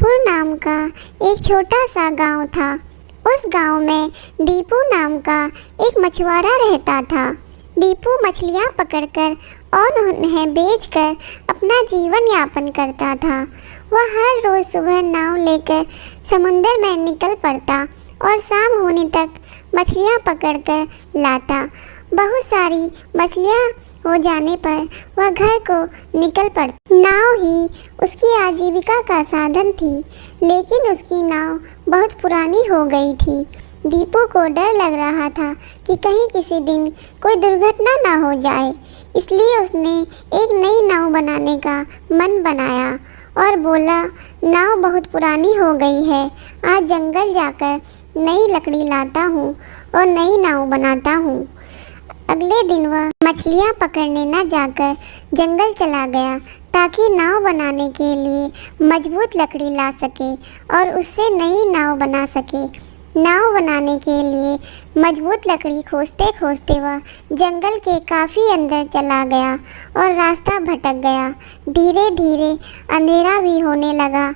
रामपुर नाम का एक छोटा सा गांव था। उस गांव में दीपू नाम का एक मछुआरा रहता था। दीपू मछलियां पकड़कर और उन्हें बेचकर अपना जीवन यापन करता था। वह हर रोज़ सुबह नाव लेकर समुंदर में निकल पड़ता और शाम होने तक मछलियां पकड़कर लाता। बहुत सारी मछलियां हो जाने पर वह घर को निकल पड़ता। नाव ही उसकी आजीविका का साधन थी, लेकिन उसकी नाव बहुत पुरानी हो गई थी। दीपू को डर लग रहा था कि कहीं किसी दिन कोई दुर्घटना ना हो जाए, इसलिए उसने एक नई नाव बनाने का मन बनाया और बोला, नाव बहुत पुरानी हो गई है, आज जंगल जाकर नई लकड़ी लाता हूँ और नई नाव बनाता हूँ। अगले दिन वह मछलियाँ पकड़ने न जाकर जंगल चला गया ताकि नाव बनाने के लिए मजबूत लकड़ी ला सके और उससे नई नाव बना सके। नाव बनाने के लिए मजबूत लकड़ी खोजते खोजते वह जंगल के काफ़ी अंदर चला गया और रास्ता भटक गया। धीरे धीरे अंधेरा भी होने लगा।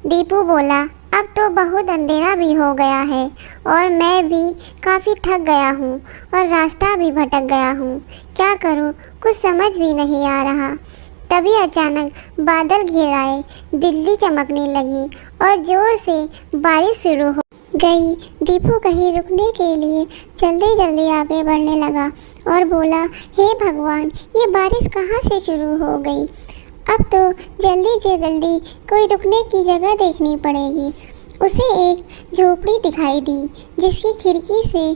दीपू बोला, अब तो बहुत अंधेरा भी हो गया है और मैं भी काफ़ी थक गया हूँ और रास्ता भी भटक गया हूँ। क्या करूँ, कुछ समझ भी नहीं आ रहा। तभी अचानक बादल घिर आए, बिजली चमकने लगी और ज़ोर से बारिश शुरू हो गई। दीपू कहीं रुकने के लिए जल्दी जल्दी आगे बढ़ने लगा और बोला, हे भगवान, ये बारिश कहाँ से शुरू हो गई। अब तो जल्दी से जल्दी कोई रुकने की जगह देखनी पड़ेगी। उसे एक झोपड़ी दिखाई दी जिसकी खिड़की से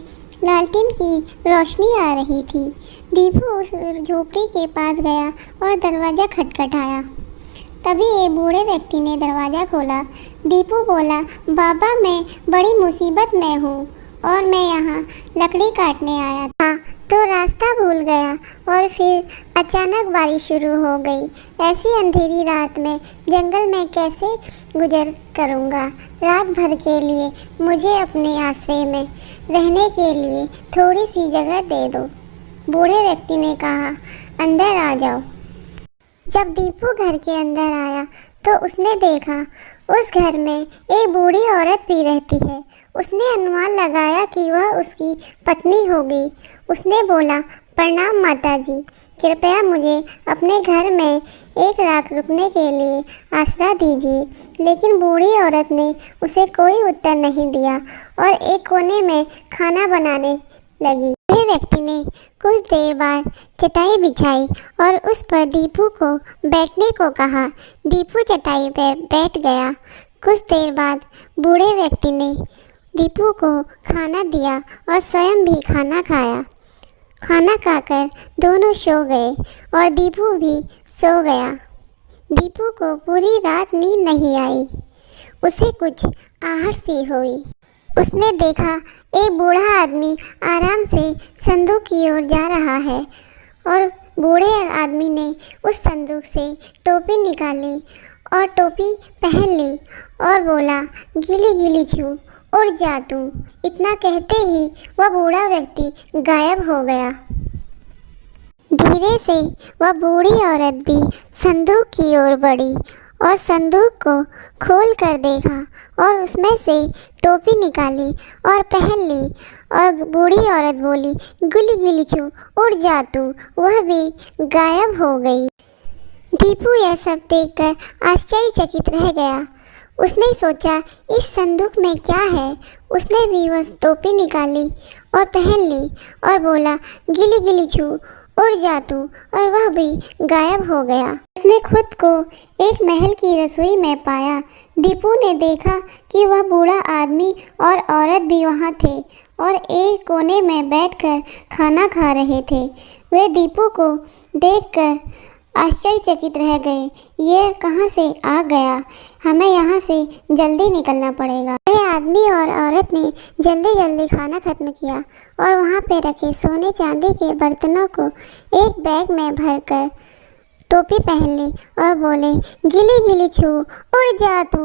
लालटेन की रोशनी आ रही थी। दीपू उस झोपड़ी के पास गया और दरवाज़ा खटखटाया। तभी एक बूढ़े व्यक्ति ने दरवाज़ा खोला। दीपू बोला, बाबा, मैं बड़ी मुसीबत में हूँ और मैं यहाँ लकड़ी काटने आया था तो रास्ता भूल गया और फिर अचानक बारिश शुरू हो गई। ऐसी अंधेरी रात में जंगल में कैसे गुजर करूँगा। रात भर के लिए मुझे अपने आश्रय में रहने के लिए थोड़ी सी जगह दे दो। बूढ़े व्यक्ति ने कहा, अंदर आ जाओ। जब दीपू घर के अंदर आया तो उसने देखा उस घर में एक बूढ़ी औरत भी रहती है। उसने अनुमान लगाया कि वह उसकी पत्नी होगी। उसने बोला, प्रणाम माता जी, कृपया मुझे अपने घर में एक रात रुकने के लिए आसरा दीजिए। लेकिन बूढ़ी औरत ने उसे कोई उत्तर नहीं दिया और एक कोने में खाना बनाने लगी। वह व्यक्ति ने कुछ देर बाद चटाई बिछाई और उस पर दीपू को बैठने को कहा। दीपू चटाई पर बैठ गया। कुछ देर बाद बूढ़े व्यक्ति ने दीपू को खाना दिया और स्वयं भी खाना खाया। खाना खाकर दोनों सो गए और दीपू भी सो गया। दीपू को पूरी रात नींद नहीं आई। उसे कुछ आहट सी हुई। उसने देखा एक बूढ़ा आदमी आराम से संदूक की ओर जा रहा है और बूढ़े आदमी ने उस संदूक से टोपी निकाली और टोपी पहन ली और बोला, गिली गिली छू, उड़ जा तू। इतना कहते ही वह बूढ़ा व्यक्ति गायब हो गया। धीरे से वह बूढ़ी औरत भी संदूक की ओर बढ़ी और संदूक को खोल कर देखा और उसमें से टोपी निकाली और पहन ली और बूढ़ी औरत बोली, गुली गिली छू, उड़ जा तू। वह भी गायब हो गई। दीपू यह सब देखकर आश्चर्यचकित रह गया। उसने सोचा, इस संदूक में क्या है। उसने भी वह टोपी निकाली और पहन ली और बोला, गिली गिली छू, उड़ जा तू, और वह भी गायब हो गया। उसने खुद को एक महल की रसोई में पाया। दीपू ने देखा कि वह बूढ़ा आदमी और औरत भी वहाँ थे और एक कोने में बैठकर खाना खा रहे थे। वे दीपू को देखकर आश्चर्यचकित रह गए। ये कहाँ से आ गया, हमें यहाँ से जल्दी निकलना पड़ेगा। वह आदमी और औरत ने जल्दी जल्दी खाना खत्म किया और वहाँ पे रखे सोने चांदी के बर्तनों को एक बैग में भरकर टोपी पहन ली और बोले, गिली गिली छू, उड़ जा तू,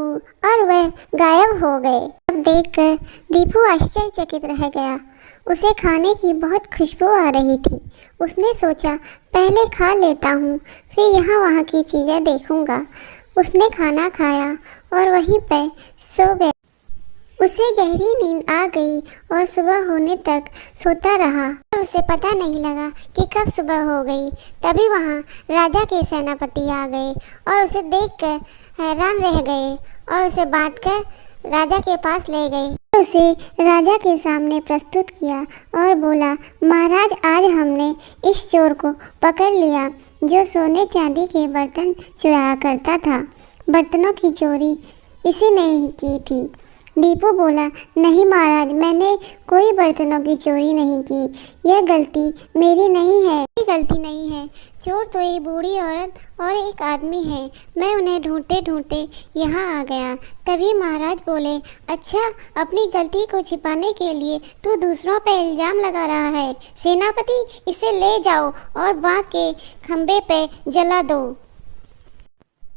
और वह गायब हो गए। अब देखकर दीपू आश्चर्यचकित रह गया। उसे खाने की बहुत खुशबू आ रही थी। उसने सोचा, पहले खा लेता हूँ, फिर यहाँ वहाँ की चीज़ें देखूँगा। उसने खाना खाया और वहीं पर सो गया। उसे गहरी नींद आ गई और सुबह होने तक सोता रहा और उसे पता नहीं लगा कि कब सुबह हो गई। तभी वहाँ राजा के सेनापति आ गए और उसे देखकर हैरान रह गए और उसे बांध कर राजा के पास ले गए और उसे राजा के सामने प्रस्तुत किया और बोला, महाराज, आज हमने इस चोर को पकड़ लिया जो सोने चांदी के बर्तन चुराया करता था। बर्तनों की चोरी इसी ने ही की थी। दीपू बोला, नहीं महाराज, मैंने कोई बर्तनों की चोरी नहीं की। यह गलती मेरी नहीं है, मेरी गलती नहीं है। चोर तो एक बूढ़ी औरत और एक आदमी है। मैं उन्हें ढूंढते ढूंढते यहाँ आ गया। तभी महाराज बोले, अच्छा, अपनी गलती को छिपाने के लिए तू दूसरों पर इल्ज़ाम लगा रहा है। सेनापति, इसे ले जाओ और बाग के खंबे पे जला दो।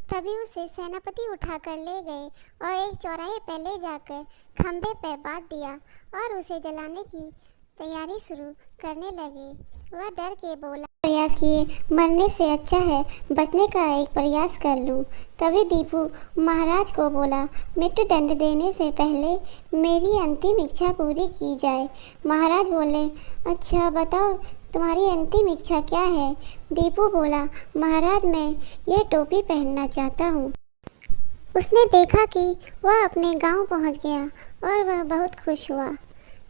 तभी उसे सेनापति उठाकर ले गए और एक चौराहे पर ले जाकर खंबे पर बांध दिया और उसे जलाने की तैयारी शुरू करने लगे। वह डर के बोला, प्रयास किए मरने से अच्छा है बचने का एक प्रयास कर लूं। तभी दीपू महाराज को बोला, मृत्युदंड देने से पहले मेरी अंतिम इच्छा पूरी की जाए। महाराज बोले, अच्छा बताओ तुम्हारी अंतिम इच्छा क्या है? दीपू बोला, महाराज, मैं यह टोपी पहनना चाहता हूँ। उसने देखा कि वह अपने गांव पहुँच गया और वह बहुत खुश हुआ,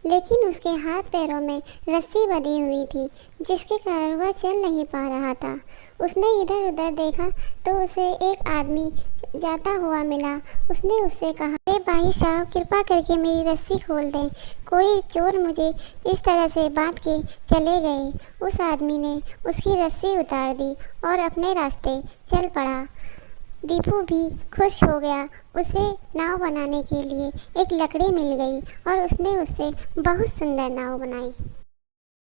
लेकिन उसके हाथ पैरों में रस्सी बंधी हुई थी जिसके कारण वह चल नहीं पा रहा था। उसने इधर उधर देखा तो उसे एक आदमी जाता हुआ मिला। उसने उससे कहा, अरे भाई साहब, कृपा करके मेरी रस्सी खोल दें, कोई चोर मुझे इस तरह से बांध के चले गए। उस आदमी ने उसकी रस्सी उतार दी और अपने रास्ते चल पड़ा। दीपू भी खुश हो गया। उसे नाव बनाने के लिए एक लकड़ी मिल गई और उसने उससे बहुत सुंदर नाव बनाई।